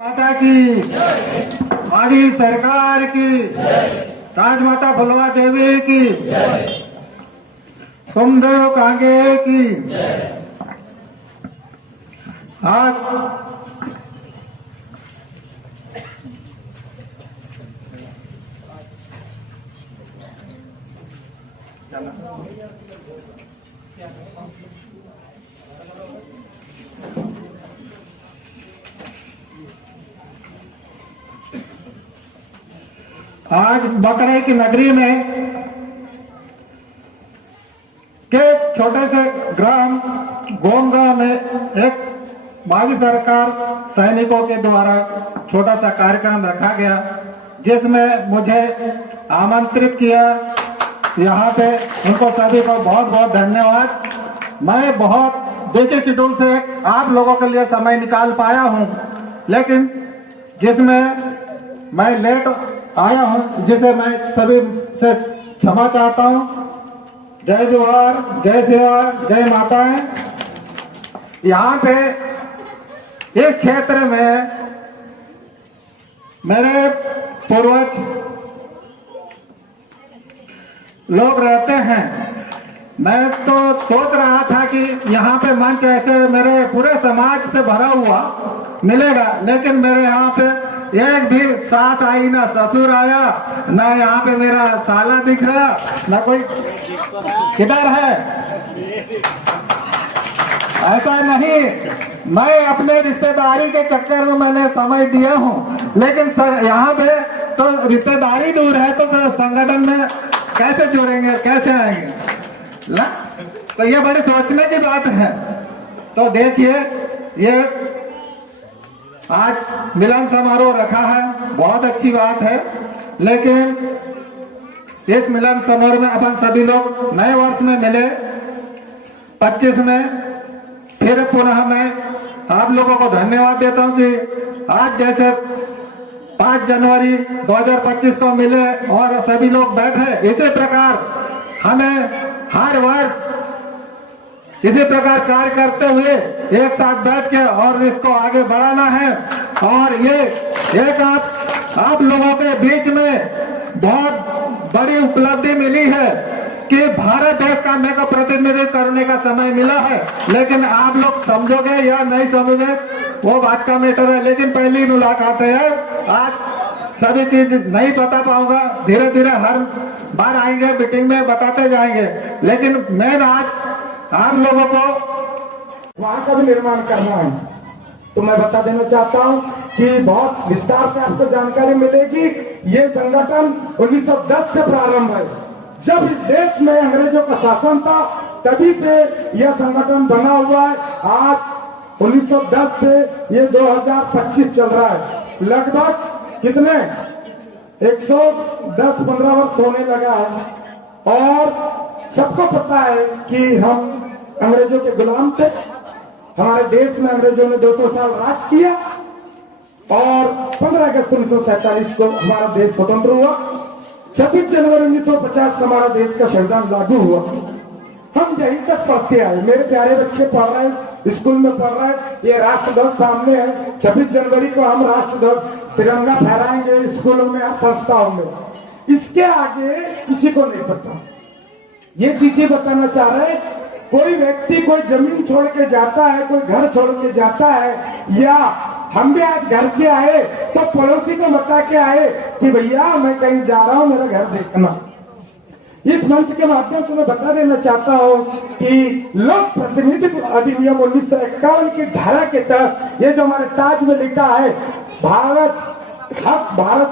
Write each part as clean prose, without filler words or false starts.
माता की, हमारी सरकार की, राजमाता फुलवा देवी की, सोमदेव कांगे की। आज आज बकरे की नगरी में के छोटे से ग्राम गोमगांव में एक भावी सरकार सैनिकों के द्वारा छोटा सा कार्यक्रम रखा गया, जिसमें मुझे आमंत्रित किया। यहाँ पे उनको सभी को बहुत बहुत धन्यवाद। मैं बहुत बिजी शेड्यूल से आप लोगों के लिए समय निकाल पाया हूँ, लेकिन जिसमें मैं लेट आया हूं, जिसे मैं सभी से क्षमा चाहता हूं। जय जोहार, जय सेवा, जय माताएं। यहाँ पे इस क्षेत्र में मेरे पूर्वज लोग रहते हैं। मैं तो सोच रहा था कि यहाँ पे मंच ऐसे मेरे पूरे समाज से भरा हुआ मिलेगा, लेकिन मेरे यहाँ पे एक भी सास आई, ना ससुर आया, ना यहाँ पे मेरा साला दिख रहा, ना कोई किधर है। ऐसा नहीं, मैं अपने रिश्तेदारी के चक्कर में मैंने समय दिया हूँ, लेकिन यहाँ पे तो रिश्तेदारी दूर है, तो संगठन में कैसे जुड़ेंगे, कैसे आएंगे ना? तो ये बड़े सोचने की बात है। तो देखिए, ये आज मिलन समारोह रखा है, बहुत अच्छी बात है, लेकिन इस मिलन समारोह में अपन सभी लोग नए वर्ष में मिले, 25 में फिर पुनः मैं आप लोगों को धन्यवाद देता हूं कि आज जैसे 5 जनवरी 2025 को मिले और सभी लोग बैठे, इसी प्रकार हमें हर वर्ष इसी प्रकार कार्य करते हुए एक साथ बैठ के और इसको आगे बढ़ाना है। और ये एक आप लोगों के बीच में बहुत बड़ी उपलब्धि मिली है कि भारत देश का मेरे को प्रतिनिधित्व करने का समय मिला है, लेकिन आप लोग समझोगे या नहीं समझोगे वो बात का मैटर है। लेकिन पहली मुलाकात है, आज सभी चीज नहीं बता पाऊंगा, धीरे धीरे हर बार आएंगे, मीटिंग में बताते जाएंगे, लेकिन मैं आज आप लोगों को वहां का भी निर्माण करना है। तो मैं बता देना चाहता हूं कि बहुत विस्तार से आपको जानकारी मिलेगी। ये संगठन 1910 से प्रारंभ है। जब इस देश में अंग्रेजों का शासन था, तभी से यह संगठन बना हुआ है। आज 1910 से ये 2025 चल रहा है। लगभग कितने 110-15 वर्ष होने लगा है। और सबको पता है कि हम अंग्रेजों के गुलाम थे। हमारे देश में अंग्रेजों ने 200 साल राज किया और 15 अगस्त 1947 को हमारा देश स्वतंत्र हुआ। 26 जनवरी 1950 को हमारा देश का संविधान लागू हुआ। हम यहीं तक पढ़ते आए। मेरे प्यारे बच्चे पढ़ रहे हैं, स्कूल में पढ़ रहे हैं। ये राष्ट्रध्वज सामने है। 26 जनवरी को हम राष्ट्रध्वज तिरंगा फहराएंगे स्कूलों में, संस्थाओं में। इसके आगे किसी को नहीं पता। ये चीजें बताना चाह रहे हैं। कोई व्यक्ति कोई जमीन छोड़ के जाता है, कोई घर छोड़ के जाता है, या हम भी आज घर से आए तो पड़ोसी को बता के आए कि भैया मैं कहीं जा रहा हूं, मेरा घर देखना। इस मंच के माध्यम से मैं बता देना चाहता हूं कि लोक प्रतिनिधित्व अधिनियम 1951 की धारा के तहत ये जो हमारे ताज में लिखा है, भारत हक, भारत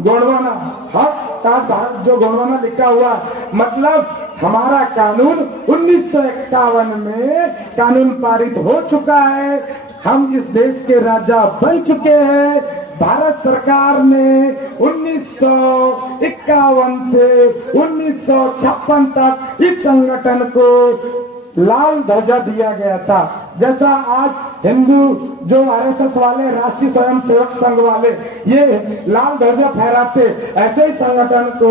गोंडवाना हक, ताज भारत जो गोंडवाना लिखा हुआ, मतलब हमारा कानून 1951 में कानून पारित हो चुका है। हम इस देश के राजा बन चुके हैं। भारत सरकार ने 1951 से 1956 तक इस संगठन को लाल ध्वजा दिया गया था। जैसा आज हिंदू जो आरएसएस वाले, राष्ट्रीय स्वयंसेवक संघ वाले ये लाल ध्वजा फहराते, ऐसे ही संगठन को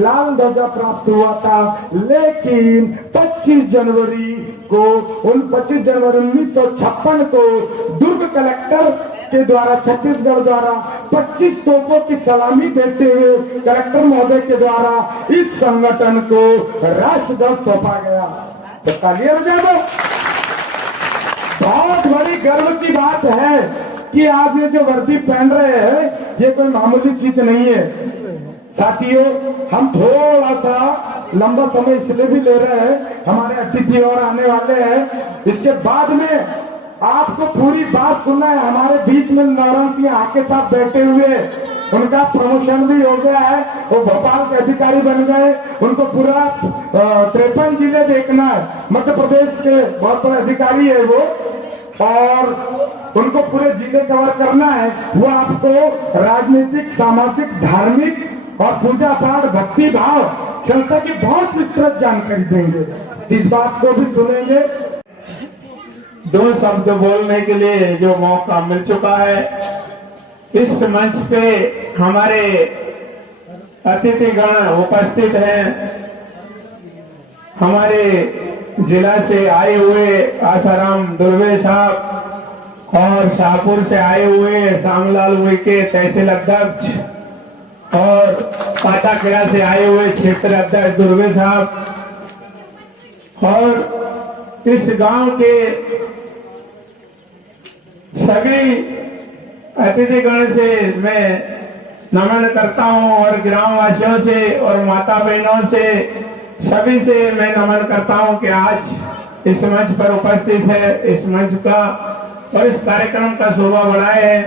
लाल ध्वजा प्राप्त हुआ था। लेकिन 25 जनवरी को 1956 को दुर्ग कलेक्टर के द्वारा छत्तीसगढ़ द्वारा 25 तोपों की सलामी देते हुए कलेक्टर महोदय के द्वारा इस संगठन को राष्ट्रध्वज सौंपा गया। तो तालियां बजा दो। बहुत बड़ी गर्व की बात है कि आज ये जो वर्दी पहन रहे हैं ये कोई मामूली चीज नहीं है। साथियों, हम थोड़ा सा लंबा समय इसलिए भी ले रहे हैं, हमारे अतिथि और आने वाले हैं, इसके बाद में आपको पूरी बात सुनना है। हमारे बीच में नारायण सिंह आके साथ बैठे हुए, उनका प्रमोशन भी हो गया है, वो भोपाल के अधिकारी बन गए, उनको पूरा 53 जिले देखना है, मध्य प्रदेश के बहुत बड़े अधिकारी है वो, और उनको पूरे जिले कवर करना है। वो आपको राजनीतिक, सामाजिक, धार्मिक और पूजा पाठ, भक्ति भाव, संस्था की बहुत विस्तृत जानकारी देंगे। इस बात को भी सुनेंगे। दो शब्द बोलने के लिए जो मौका मिल चुका है, इस मंच पे हमारे अतिथिगण उपस्थित हैं। हमारे जिला से आए हुए आसाराम दुर्वे साहब और शाहपुर से आए हुए श्यामलाल उइके तहसील अध्यक्ष और पाटाखेड़ा से आए हुए क्षेत्र अध्यक्ष दुर्वे साहब, और इस गांव के सभी अतिथिगण से मैं नमन करता हूं, और ग्रामवासियों से और माता बहनों से सभी से मैं नमन करता हूं कि आज इस मंच पर उपस्थित है। इस मंच का और इस कार्यक्रम का शोभा बढ़ाए है।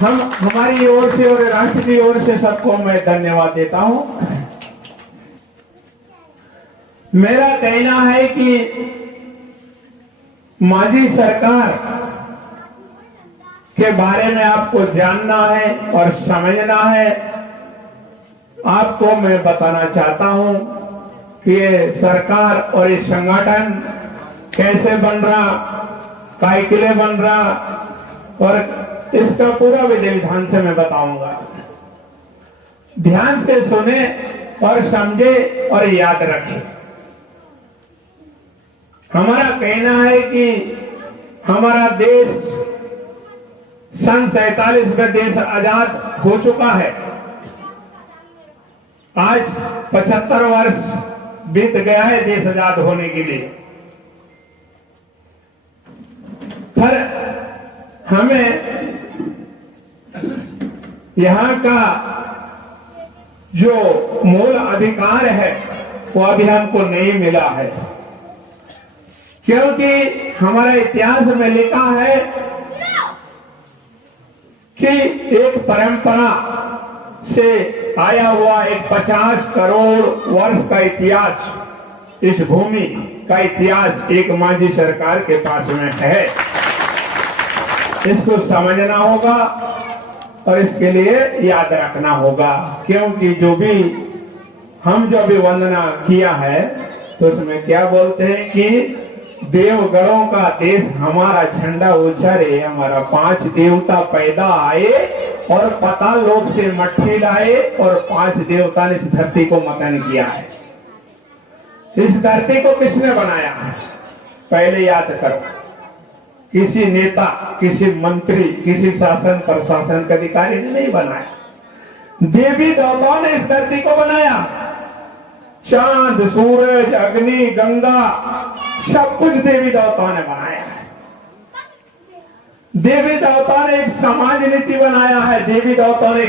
हम हमारी ओर से और राष्ट्र की ओर से सबको मैं धन्यवाद देता हूं। मेरा कहना है कि मांझी सरकार के बारे में आपको जानना है और समझना है। आपको मैं बताना चाहता हूं कि ये सरकार और ये संगठन कैसे बन रहा, काय के लिए बन रहा, और इसका पूरा विधि विधान से मैं बताऊंगा। ध्यान से सुने और समझे और याद रखें। हमारा कहना है कि हमारा देश सन 47 का देश आजाद हो चुका है। आज 75 वर्ष बीत गया है देश आजाद होने के लिए, पर हमें यहां का जो मूल अधिकार है वो अभी हमको नहीं मिला है, क्योंकि हमारे इतिहास में लिखा है कि एक परंपरा से आया हुआ एक 50 करोड़ वर्ष का इतिहास, इस भूमि का इतिहास एक मांझी सरकार के पास में है। इसको समझना होगा और इसके लिए याद रखना होगा, क्योंकि जो भी हम जो भी वंदना किया है तो उसमें क्या बोलते हैं कि देवगणों का देश हमारा झंडा ऊंचा रे, हमारा 5 देवता पैदा आए और पाताल लोक से मट्टी लाए और 5 देवता ने इस धरती को मतन किया है। इस धरती को किसने बनाया है पहले याद करो। किसी नेता, किसी मंत्री, किसी शासन प्रशासन के अधिकारी ने नहीं बनाया। देवी देवताओं ने इस धरती को बनाया। चांद, सूरज, अग्नि, गंगा, सब कुछ देवी देवताओं ने बनाया है। देवी देवताओं ने एक समाज नीति बनाया है। देवी देवताओं ने